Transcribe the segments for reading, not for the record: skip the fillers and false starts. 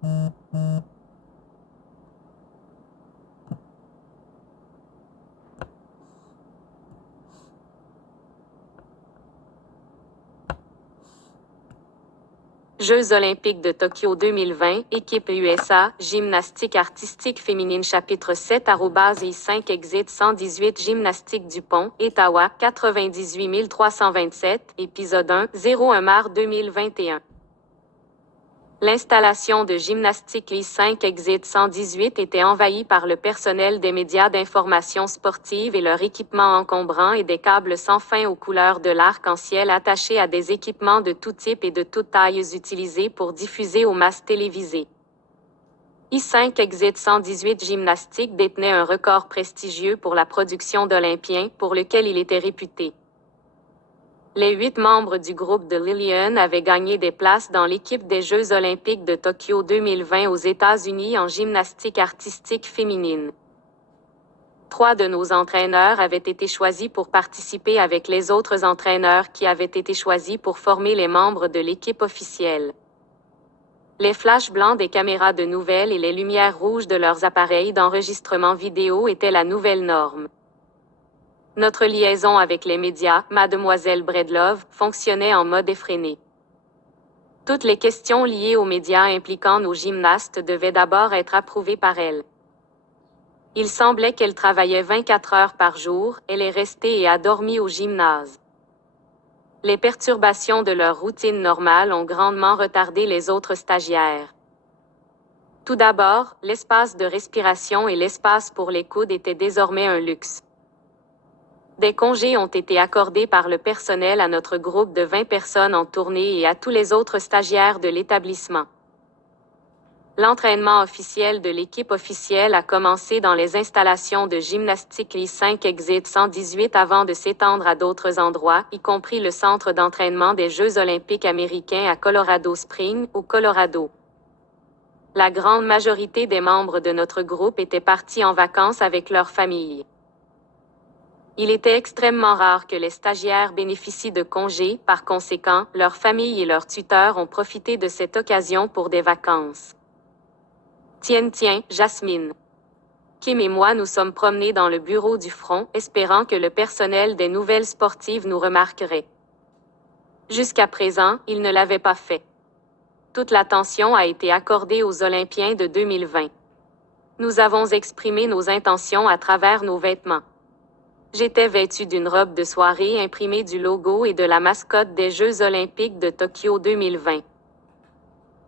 Jeux olympiques de Tokyo 2020, équipe USA, gymnastique artistique féminine chapitre 7 @I5 exit 118 gymnastique Dupont, Etawa, 98 327, épisode 1, 01 mars 2021. L'installation de gymnastique I5 Exit 118 était envahie par le personnel des médias d'information sportive et leur équipement encombrant et des câbles sans fin aux couleurs de l'arc-en-ciel attachés à des équipements de tout type et de toutes tailles utilisés pour diffuser aux masses télévisées. I5 Exit 118 Gymnastique détenait un record prestigieux pour la production d'Olympiens, pour lequel il était réputé. Les 8 membres du groupe de Lillian avaient gagné des places dans l'équipe des Jeux olympiques de Tokyo 2020 aux États-Unis en gymnastique artistique féminine. 3 de nos entraîneurs avaient été choisis pour participer avec les autres entraîneurs qui avaient été choisis pour former les membres de l'équipe officielle. Les flashs blancs des caméras de nouvelles et les lumières rouges de leurs appareils d'enregistrement vidéo étaient la nouvelle norme. Notre liaison avec les médias, Mademoiselle Bredlove, fonctionnait en mode effréné. Toutes les questions liées aux médias impliquant nos gymnastes devaient d'abord être approuvées par elle. Il semblait qu'elle travaillait 24 heures par jour, elle est restée et a dormi au gymnase. Les perturbations de leur routine normale ont grandement retardé les autres stagiaires. Tout d'abord, l'espace de respiration et l'espace pour les coudes étaient désormais un luxe. Des congés ont été accordés par le personnel à notre groupe de 20 personnes en tournée et à tous les autres stagiaires de l'établissement. L'entraînement officiel de l'équipe officielle a commencé dans les installations de gymnastique I5 Exit 118 avant de s'étendre à d'autres endroits, y compris le centre d'entraînement des Jeux olympiques américains à Colorado Springs, au Colorado. La grande majorité des membres de notre groupe étaient partis en vacances avec leurs familles. Il était extrêmement rare que les stagiaires bénéficient de congés, par conséquent, leurs familles et leurs tuteurs ont profité de cette occasion pour des vacances. Tiens, Jasmine. Kim et moi nous sommes promenés dans le bureau du front, espérant que le personnel des nouvelles sportives nous remarquerait. Jusqu'à présent, il ne l'avait pas fait. Toute l'attention a été accordée aux Olympiens de 2020. Nous avons exprimé nos intentions à travers nos vêtements. J'étais vêtue d'une robe de soirée imprimée du logo et de la mascotte des Jeux olympiques de Tokyo 2020.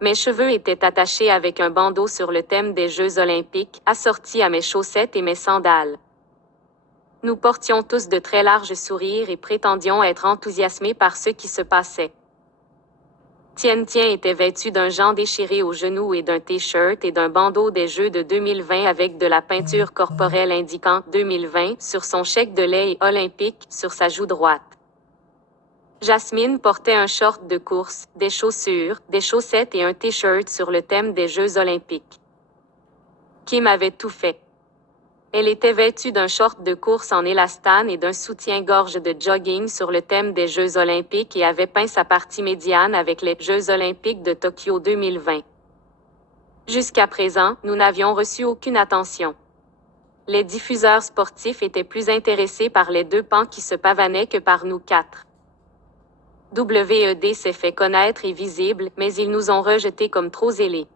Mes cheveux étaient attachés avec un bandeau sur le thème des Jeux olympiques, assorti à mes chaussettes et mes sandales. Nous portions tous de très larges sourires et prétendions être enthousiasmés par ce qui se passait. Tien était vêtu d'un jean déchiré aux genoux et d'un t-shirt et d'un bandeau des Jeux de 2020 avec de la peinture corporelle indiquant 2020 sur son chèque de lait et olympique sur sa joue droite. Jasmine portait un short de course, des chaussures, des chaussettes et un t-shirt sur le thème des Jeux olympiques. Kim avait tout fait. Elle était vêtue d'un short de course en élastane et d'un soutien-gorge de jogging sur le thème des Jeux olympiques et avait peint sa partie médiane avec les Jeux olympiques de Tokyo 2020. Jusqu'à présent, nous n'avions reçu aucune attention. Les diffuseurs sportifs étaient plus intéressés par les 2 pans qui se pavanaient que par nous 4. WED s'est fait connaître et visible, mais ils nous ont rejetés comme trop zélés.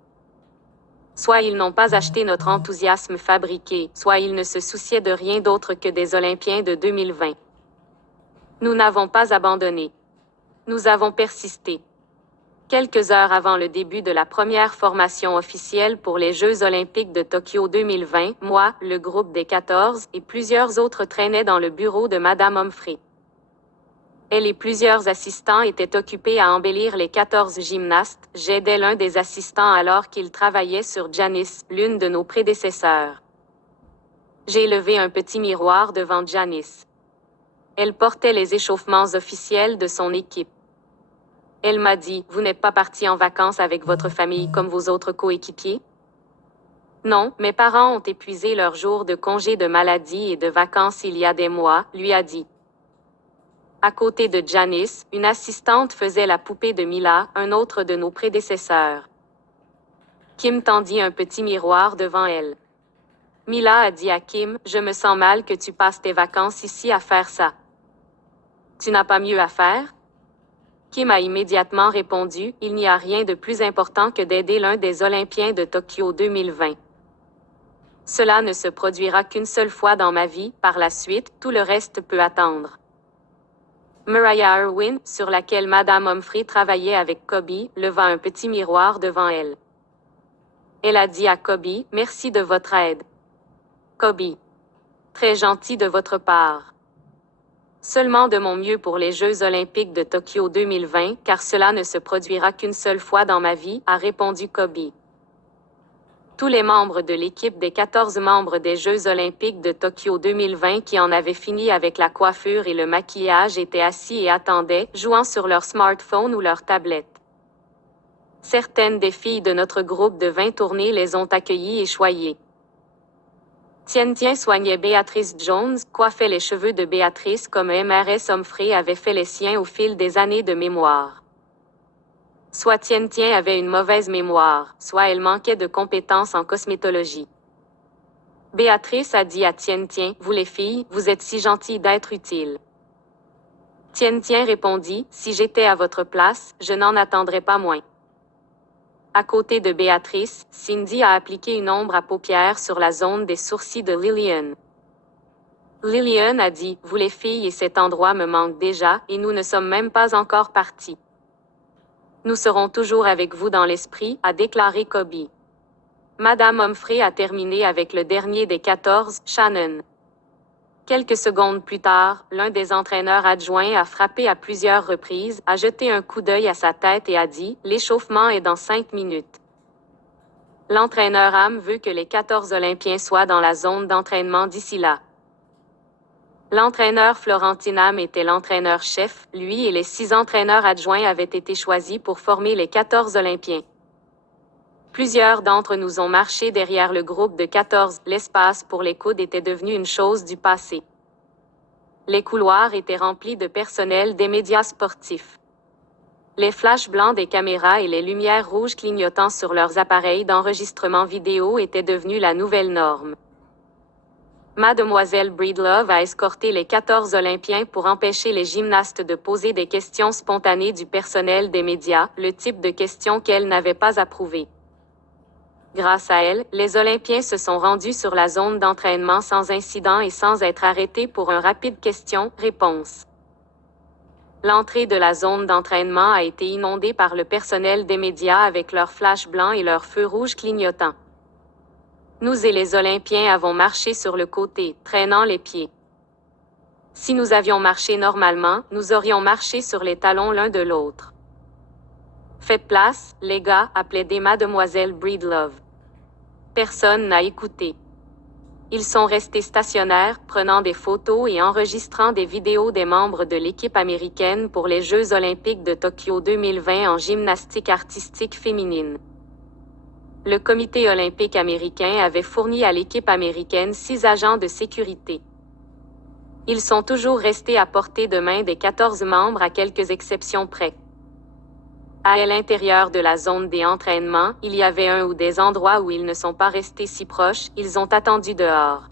Soit ils n'ont pas acheté notre enthousiasme fabriqué, soit ils ne se souciaient de rien d'autre que des Olympiens de 2020. Nous n'avons pas abandonné. Nous avons persisté. Quelques heures avant le début de la première formation officielle pour les Jeux olympiques de Tokyo 2020, moi, le groupe des 14 et plusieurs autres traînaient dans le bureau de Madame Humphrey. Elle et plusieurs assistants étaient occupés à embellir les 14 gymnastes. J'aidais l'un des assistants alors qu'il travaillait sur Janice, l'une de nos prédécesseurs. J'ai levé un petit miroir devant Janice. Elle portait les échauffements officiels de son équipe. Elle m'a dit, « Vous n'êtes pas parti en vacances avec votre famille comme vos autres coéquipiers? » Non, mes parents ont épuisé leurs jours de congé de maladie et de vacances il y a des mois, lui a dit. À côté de Janice, une assistante faisait la poupée de Mila, un autre de nos prédécesseurs. Kim tendit un petit miroir devant elle. Mila a dit à Kim, « Je me sens mal que tu passes tes vacances ici à faire ça. Tu n'as pas mieux à faire? » Kim a immédiatement répondu, « Il n'y a rien de plus important que d'aider l'un des Olympiens de Tokyo 2020. Cela ne se produira qu'une seule fois dans ma vie, par la suite, tout le reste peut attendre. » Mariah Irwin, sur laquelle Madame Humphrey travaillait avec Kobe, leva un petit miroir devant elle. Elle a dit à Kobe, « Merci de votre aide. » Kobe. Très gentil de votre part. Seulement de mon mieux pour les Jeux olympiques de Tokyo 2020, car cela ne se produira qu'une seule fois dans ma vie, a répondu Kobe. Tous les membres de l'équipe des 14 membres des Jeux olympiques de Tokyo 2020 qui en avaient fini avec la coiffure et le maquillage étaient assis et attendaient, jouant sur leur smartphone ou leur tablette. Certaines des filles de notre groupe de 20 tournées les ont accueillies et choyées. Tien Tien soignait Béatrice Jones, coiffait les cheveux de Béatrice comme Mrs. Humphrey avait fait les siens au fil des années de mémoire. Soit Tien Tien avait une mauvaise mémoire, soit elle manquait de compétences en cosmétologie. Béatrice a dit à Tien Tien, « Vous les filles, vous êtes si gentilles d'être utiles. » Tien Tien répondit, « Si j'étais à votre place, je n'en attendrais pas moins. » À côté de Béatrice, Cindy a appliqué une ombre à paupières sur la zone des sourcils de Lillian. Lillian a dit, « Vous les filles et cet endroit me manquent déjà, et nous ne sommes même pas encore partis. » Nous serons toujours avec vous dans l'esprit, a déclaré Kobe. Madame Humphrey a terminé avec le dernier des 14, Shannon. Quelques secondes plus tard, l'un des entraîneurs adjoints a frappé à plusieurs reprises, a jeté un coup d'œil à sa tête et a dit, « L'échauffement est dans 5 minutes. » L'entraîneur Ham veut que les 14 Olympiens soient dans la zone d'entraînement d'ici là. L'entraîneur Florentine Ham était l'entraîneur-chef, lui et les 6 entraîneurs adjoints avaient été choisis pour former les 14 Olympiens. Plusieurs d'entre nous ont marché derrière le groupe de 14, l'espace pour les coudes était devenu une chose du passé. Les couloirs étaient remplis de personnel des médias sportifs. Les flashs blancs des caméras et les lumières rouges clignotant sur leurs appareils d'enregistrement vidéo étaient devenus la nouvelle norme. Mademoiselle Breedlove a escorté les 14 Olympiens pour empêcher les gymnastes de poser des questions spontanées du personnel des médias, le type de questions qu'elle n'avait pas approuvées. Grâce à elle, les Olympiens se sont rendus sur la zone d'entraînement sans incident et sans être arrêtés pour un rapide question-réponse. L'entrée de la zone d'entraînement a été inondée par le personnel des médias avec leurs flashs blancs et leurs feux rouges clignotants. Nous et les Olympiens avons marché sur le côté, traînant les pieds. Si nous avions marché normalement, nous aurions marché sur les talons l'un de l'autre. Faites place, les gars, a plaidé Mademoiselle Breedlove. Personne n'a écouté. Ils sont restés stationnaires, prenant des photos et enregistrant des vidéos des membres de l'équipe américaine pour les Jeux olympiques de Tokyo 2020 en gymnastique artistique féminine. Le comité olympique américain avait fourni à l'équipe américaine 6 agents de sécurité. Ils sont toujours restés à portée de main des 14 membres à quelques exceptions près. À l'intérieur de la zone des entraînements, il y avait un ou des endroits où ils ne sont pas restés si proches, ils ont attendu dehors.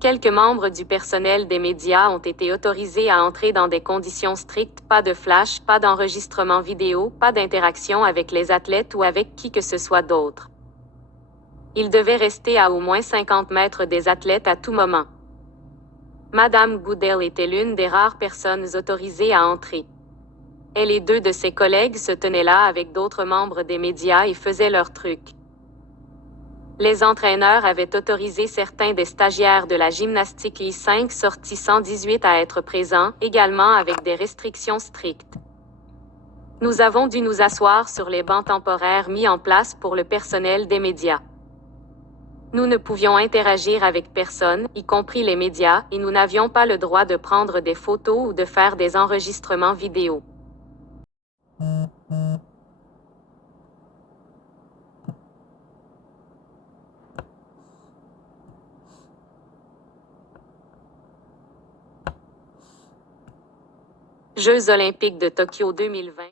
Quelques membres du personnel des médias ont été autorisés à entrer dans des conditions strictes, pas de flash, pas d'enregistrement vidéo, pas d'interaction avec les athlètes ou avec qui que ce soit d'autre. Ils devaient rester à au moins 50 mètres des athlètes à tout moment. Madame Goodell était l'une des rares personnes autorisées à entrer. Elle et 2 de ses collègues se tenaient là avec d'autres membres des médias et faisaient leur truc. Les entraîneurs avaient autorisé certains des stagiaires de la gymnastique I5 sortie 118 à être présents, également avec des restrictions strictes. Nous avons dû nous asseoir sur les bancs temporaires mis en place pour le personnel des médias. Nous ne pouvions interagir avec personne, y compris les médias, et nous n'avions pas le droit de prendre des photos ou de faire des enregistrements vidéo. Jeux olympiques de Tokyo 2020.